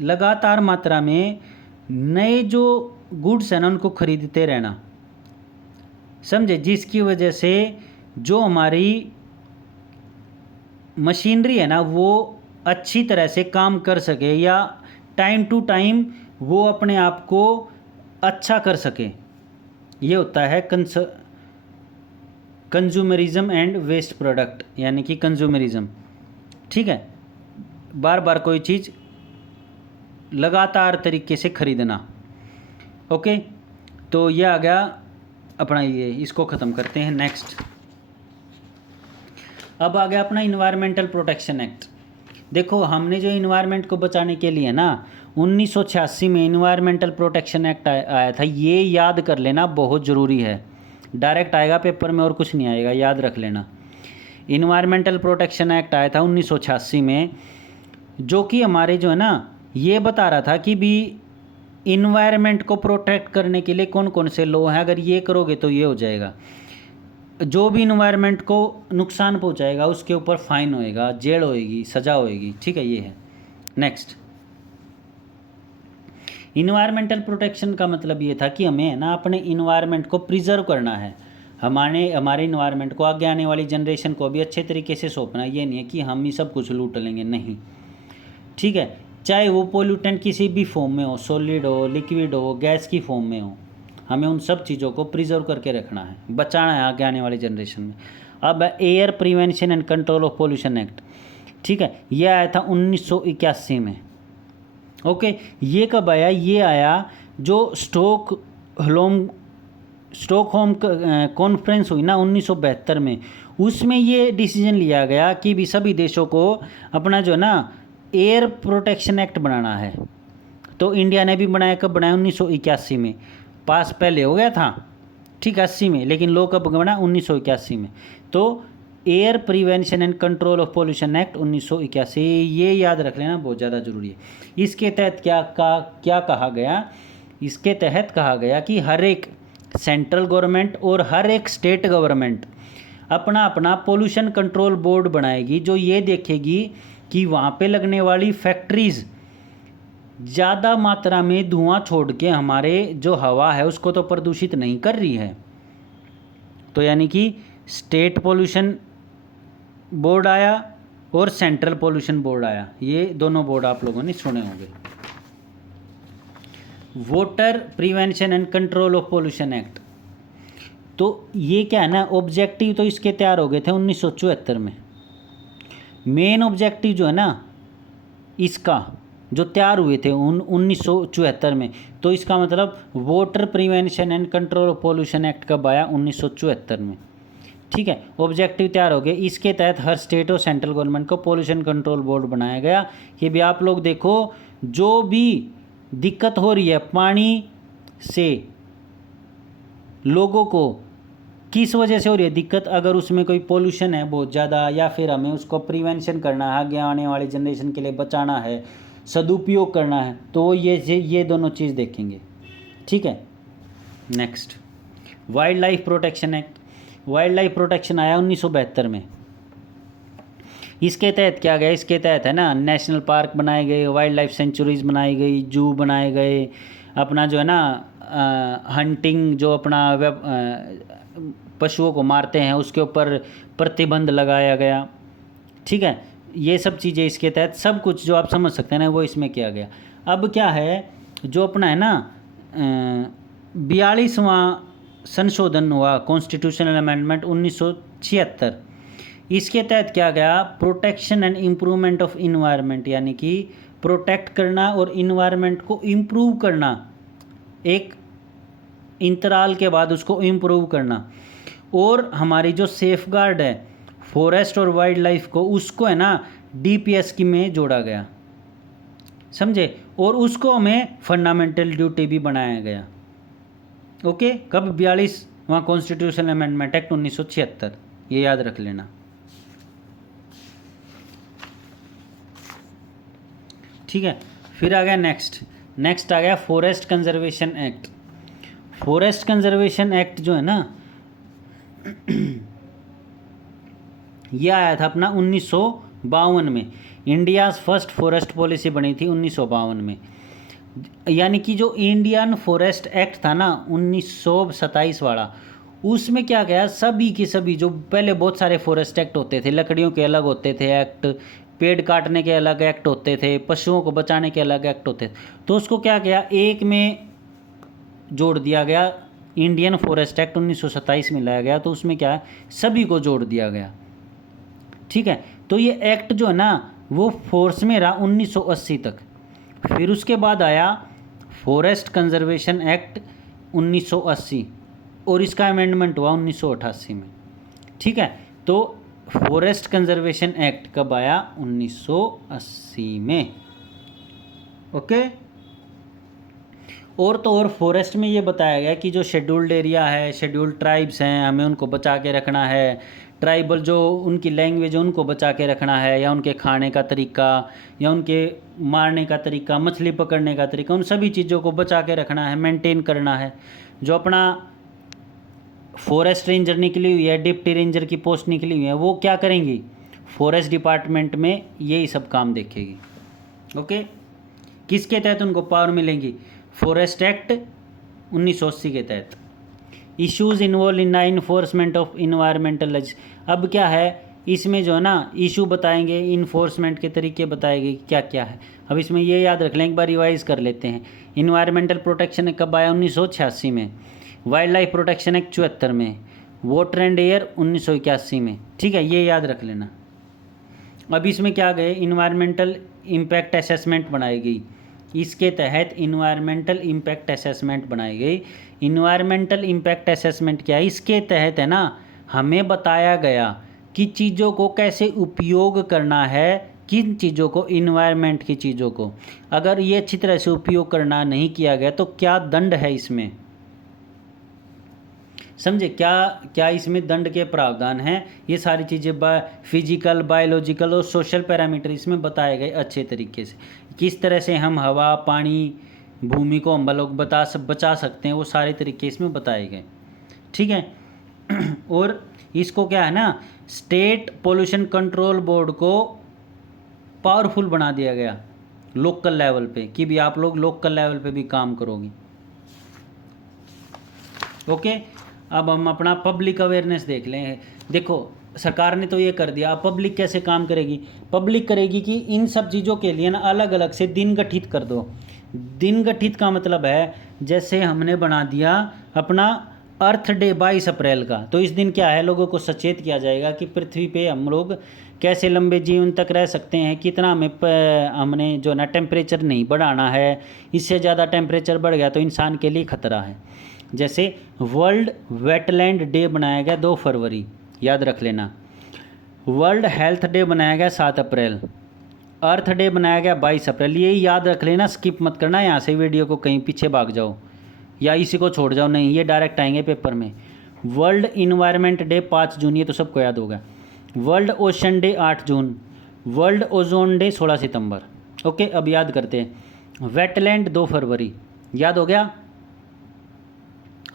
लगातार मात्रा में नए जो गुड्स हैं ना उनको खरीदते रहना, समझे, जिसकी वजह से जो हमारी मशीनरी है ना वो अच्छी तरह से काम कर सके, या टाइम टू टाइम वो अपने आप को अच्छा कर सके। ये होता है कंज्यूमरिज्म एंड वेस्ट प्रोडक्ट, यानी कि कंज्यूमरिज्म, ठीक है। बार बार कोई चीज़ लगातार तरीके से खरीदना। ओके, तो ये आ गया अपना, ये इसको ख़त्म करते हैं। नेक्स्ट, अब आ गया अपना इन्वायरमेंटल प्रोटेक्शन एक्ट। देखो हमने जो इन्वायरमेंट को बचाने के लिए ना 1986 में इन्वायरमेंटल प्रोटेक्शन एक्ट आया था, ये याद कर लेना, बहुत ज़रूरी है। डायरेक्ट आएगा पेपर में और कुछ नहीं आएगा, याद रख लेना। इन्वायरमेंटल प्रोटेक्शन एक्ट आया था 1986 में, जो कि हमारे जो है ना ये बता रहा था कि भी इन्वायरमेंट को प्रोटेक्ट करने के लिए कौन कौन से लॉ हैं, अगर ये करोगे तो ये हो जाएगा। जो भी इन्वायरमेंट को नुकसान पहुंचाएगा उसके ऊपर फाइन होएगा, जेल होएगी, सज़ा होएगी। ठीक है, ये है। नेक्स्ट, इन्वायरमेंटल प्रोटेक्शन का मतलब ये था कि हमें है ना अपने इन्वायरमेंट को प्रिजर्व करना है, हमारे इन्वायरमेंट को आगे आने वाली जनरेशन को भी अच्छे तरीके से सौंपना। ये नहीं है कि हम ही सब कुछ लूट लेंगे, नहीं। ठीक है, चाहे वो पोल्यूटेंट किसी भी फॉर्म में हो, सॉलिड हो, लिक्विड हो, गैस की फॉर्म में हो, हमें उन सब चीज़ों को प्रिजर्व करके रखना है, बचाना है आगे आने वाली जनरेशन में। अब air prevention and control of pollution act. ठीक है, ये आया था 1981 में। ओके, ये कब आया? ये आया जो स्टॉकहोम कॉन्फ्रेंस हुई ना 1972 में, उसमें ये डिसीजन लिया गया कि भी सभी देशों को अपना जो है ना एयर प्रोटेक्शन एक्ट बनाना है। तो इंडिया ने भी बनाया, कब बनाया? 1981 में। पास पहले हो गया था, ठीक, 80 में, लेकिन लॉ कब बना? 1981 में। तो air prevention and control of pollution act 1981, ये याद रख लेना, बहुत ज़्यादा ज़रूरी है। इसके तहत क्या कहा गया? इसके तहत कहा गया कि हर एक सेंट्रल गवर्नमेंट और हर एक स्टेट गवर्नमेंट अपना अपना पोल्यूशन कंट्रोल बोर्ड बनाएगी, जो ये देखेगी कि वहाँ पे लगने वाली फैक्ट्रीज़ ज़्यादा मात्रा में धुआं छोड़ के हमारे जो हवा है उसको तो प्रदूषित नहीं कर रही है। तो यानी कि स्टेट पोल्यूशन बोर्ड आया और सेंट्रल पोल्यूशन बोर्ड आया, ये दोनों बोर्ड आप लोगों ने सुने होंगे। Water prevention and control of pollution act, तो ये क्या है ना, ऑब्जेक्टिव तो इसके तैयार हो गए थे 1974 में। मेन ऑब्जेक्टिव जो है ना इसका जो तैयार हुए थे 1974 में, तो इसका मतलब water prevention and control of pollution act कब आया? 1974 में। ठीक है, ऑब्जेक्टिव तैयार हो गए। इसके तहत हर स्टेट और सेंट्रल गवर्नमेंट को पोल्यूशन कंट्रोल बोर्ड बनाया गया कि भी आप लोग देखो, जो भी दिक्कत हो रही है पानी से लोगों को, किस वजह से हो रही है दिक्कत, अगर उसमें कोई पोल्यूशन है बहुत ज़्यादा, या फिर हमें उसको प्रिवेंशन करना है, आगे आने वाली जनरेशन के लिए बचाना है, सदुपयोग करना है, तो ये दोनों चीज़ देखेंगे। ठीक है, next, wild life protection act. Wild life protection आया 1972 में। इसके तहत क्या गया? इसके तहत है ना नेशनल पार्क बनाए गए, वाइल्ड लाइफ सेंचुरीज बनाई गई, जू बनाए गए, अपना जो है ना हंटिंग, जो अपना पशुओं को मारते हैं उसके ऊपर प्रतिबंध लगाया गया। ठीक है, ये सब चीज़ें इसके तहत, सब कुछ जो आप समझ सकते हैं ना वो इसमें किया गया। अब क्या है, जो अपना है ना 42वां संशोधन हुआ, कॉन्स्टिट्यूशनल अमेंडमेंट 1976, इसके तहत क्या गया? Protection and improvement of environment, यानी कि प्रोटेक्ट करना और इन्वायरमेंट को इम्प्रूव करना, एक इंतराल के बाद उसको इम्प्रूव करना। और हमारी जो सेफगार्ड है फॉरेस्ट और वाइल्ड लाइफ को, उसको है ना डीपीएस की में जोड़ा गया, समझे, और उसको हमें फंडामेंटल ड्यूटी भी बनाया गया। ओके, कब? 42वां कॉन्स्टिट्यूशनल अमेंडमेंट एक्ट 1976, ये याद रख लेना। ठीक है, फिर आ गया नेक्स्ट आ गया forest conservation act. Forest conservation act जो है ना यह आया था अपना 1952 में। इंडियाज़ फर्स्ट फॉरेस्ट पॉलिसी बनी थी 1952 में। यानी कि जो इंडियन फॉरेस्ट एक्ट था ना 1927 वाला, उसमें क्या गया, सभी की सभी जो पहले बहुत सारे फॉरेस्ट एक्ट होते थे, लकड़ियों के अलग होते थे एक्ट, पेड़ काटने के अलग एक्ट होते थे, पशुओं को बचाने के अलग एक्ट होते थे, तो उसको क्या किया, एक में जोड़ दिया गया। इंडियन फॉरेस्ट एक्ट 1927 में लाया गया, तो उसमें क्या है, सभी को जोड़ दिया गया। ठीक है, तो ये एक्ट जो है ना वो फोर्स में रहा 1980 तक। फिर उसके बाद आया फॉरेस्ट कंजर्वेशन एक्ट 1980 और इसका अमेंडमेंट हुआ 1988 में। ठीक है, तो फॉरेस्ट कंजर्वेशन एक्ट कब आया? 1980 में। ओके। और तो और फॉरेस्ट में ये बताया गया कि जो शेड्यूल्ड एरिया है, शेड्यूल्ड ट्राइब्स हैं, हमें उनको बचा के रखना है। ट्राइबल जो उनकी लैंग्वेज है उनको बचा के रखना है, या उनके खाने का तरीका, या उनके मारने का तरीका, मछली पकड़ने का तरीका, उन सभी चीज़ों को बचा के रखना है, मेंटेन करना है। जो अपना फॉरेस्ट रेंजर निकली हुई है, डिप्टी रेंजर की पोस्ट निकली हुई है, वो क्या करेंगी? फॉरेस्ट डिपार्टमेंट में यही सब काम देखेगी। ओके। किसके तहत उनको पावर मिलेंगी? फॉरेस्ट एक्ट 1980 के तहत। Issues involve in enforcement of environmental. अब क्या है इसमें जो है ना, इशू बताएंगे, इन्फोर्समेंट के तरीके बताएंगे क्या क्या है। अब इसमें ये याद रख लें, एक बार रिवाइज कर लेते हैं। इन्वायरमेंटल प्रोटेक्शन कब आया? 1986 में। वाइल्ड लाइफ प्रोटेक्शन एक्ट 74 में। वाटर एंड एयर 1981 में। ठीक है, ये याद रख लेना। अब इसमें क्या गए? इन्वायरमेंटल इम्पैक्ट असेसमेंट बनाई गई। इसके तहत इन्वायरमेंटल इम्पैक्ट असेसमेंट बनाई गई। इन्वायरमेंटल इम्पैक्ट असेसमेंट क्या है? इसके तहत है ना, हमें बताया गया कि चीज़ों को कैसे उपयोग करना है, किन चीज़ों को, इन्वायरमेंट की चीज़ों को। अगर ये अच्छी तरह से उपयोग करना नहीं किया गया तो क्या दंड है इसमें, समझे? क्या क्या इसमें दंड के प्रावधान हैं? ये सारी चीज़ें फिजिकल, बायोलॉजिकल और सोशल पैरामीटर इसमें बताए गए अच्छे तरीके से। किस तरह से हम हवा, पानी, भूमि को हम लोग बचा सकते हैं, वो सारे तरीके इसमें बताए गए। ठीक है। और इसको क्या है ना, स्टेट पोल्यूशन कंट्रोल बोर्ड को पावरफुल बना दिया गया लोकल लेवल पे, कि भी आप लोग लोकल लेवल पे भी काम करोगे। ओके। अब हम अपना पब्लिक अवेयरनेस देख लें। देखो सरकार ने तो ये कर दिया, अब पब्लिक कैसे काम करेगी? पब्लिक करेगी कि इन सब चीज़ों के लिए ना अलग अलग से दिन गठित कर दो। दिन गठित का मतलब है, जैसे हमने बना दिया अपना अर्थ डे 22 अप्रैल का, तो इस दिन क्या है, लोगों को सचेत किया जाएगा कि पृथ्वी पे हम लोग कैसे लंबे जीवन तक रह सकते हैं, कितना हमने जो ना टेम्परेचर नहीं बढ़ाना है, इससे ज़्यादा टेम्परेचर बढ़ गया तो इंसान के लिए खतरा है। जैसे वर्ल्ड वेटलैंड डे बनाया गया 2 फरवरी, याद रख लेना। वर्ल्ड हेल्थ डे बनाया गया 7 अप्रैल। अर्थ डे बनाया गया 22 अप्रैल। ये याद रख लेना, स्किप मत करना यहाँ से वीडियो को, कहीं पीछे भाग जाओ या इसी को छोड़ जाओ, नहीं ये डायरेक्ट आएंगे पेपर में। वर्ल्ड इन्वायरमेंट डे 5 जून, ये तो सबको याद होगा। वर्ल्ड ओशन डे 8 जून। वर्ल्ड ओजोन डे 16 सितंबर। ओके, अब याद करते हैं। वेटलैंड 2 फरवरी, याद हो गया?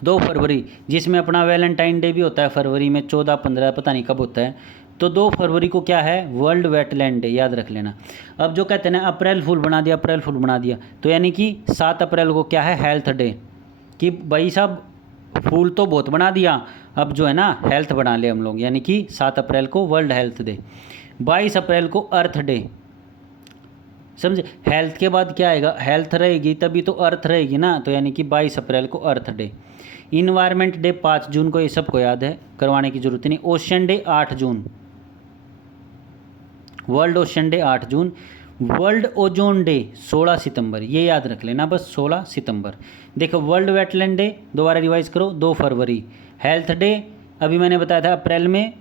2 फरवरी, जिसमें अपना वैलेंटाइन डे भी होता है फरवरी में, 14, 15 पता नहीं कब होता है। तो 2 फरवरी को क्या है? वर्ल्ड वेटलैंड डे, याद रख लेना। अब जो कहते हैं ना अप्रैल फूल बना दिया, अप्रैल फूल बना दिया, तो यानी कि 7 अप्रैल को क्या है? हेल्थ डे, कि भाई साहब फूल तो बहुत बना दिया, अब जो है ना हेल्थ बना ले हम लोग, यानी कि 7 अप्रैल को वर्ल्ड हेल्थ डे। 22 अप्रैल को अर्थ डे, समझे? हेल्थ के बाद क्या आएगा? हेल्थ रहेगी तभी तो अर्थ रहेगी ना, तो यानी कि 22 अप्रैल को अर्थ डे। इन्वायरमेंट डे 5 जून को, ये सबको याद है, करवाने की जरूरत नहीं। ओशन डे 8 जून, वर्ल्ड ओशन डे 8 जून। वर्ल्ड ओजोन डे 16 सितंबर, ये याद रख लेना बस, 16 सितंबर। देखो वर्ल्ड वेटलैंड डे, दोबारा रिवाइज करो, 2 फरवरी। हेल्थ डे अभी मैंने बताया था अप्रैल में,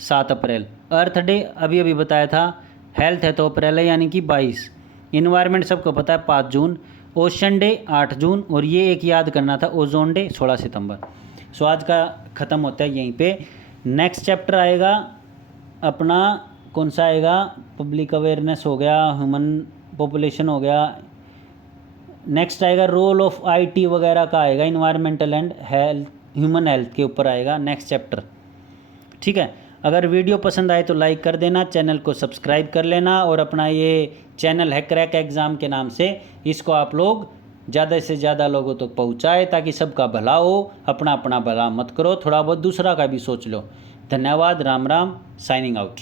7 अप्रैल। अर्थ डे अभी अभी बताया था, हेल्थ है तो अप्रैल है यानी कि 22। इन्वायरमेंट सबको पता है 5 जून। ओशन डे 8 जून, और ये एक याद करना था, ओजोन डे 16 सितंबर। सो आज का ख़त्म होता है यहीं पे। नेक्स्ट चैप्टर आएगा अपना, कौन सा आएगा? पब्लिक अवेयरनेस हो गया, ह्यूमन पॉपुलेशन हो गया। नेक्स्ट आएगा रोल ऑफ आईटी वगैरह का आएगा, environmental and health, human health के ऊपर आएगा नेक्स्ट चैप्टर। ठीक है, अगर वीडियो पसंद आए तो लाइक कर देना, चैनल को सब्सक्राइब कर लेना, और अपना ये चैनल है क्रैक एग्ज़ाम के नाम से, इसको आप लोग ज़्यादा से ज़्यादा लोगों तक पहुँचाए ताकि सबका भला हो। अपना अपना भला मत करो, थोड़ा बहुत दूसरा का भी सोच लो। धन्यवाद, राम राम, साइनिंग आउट।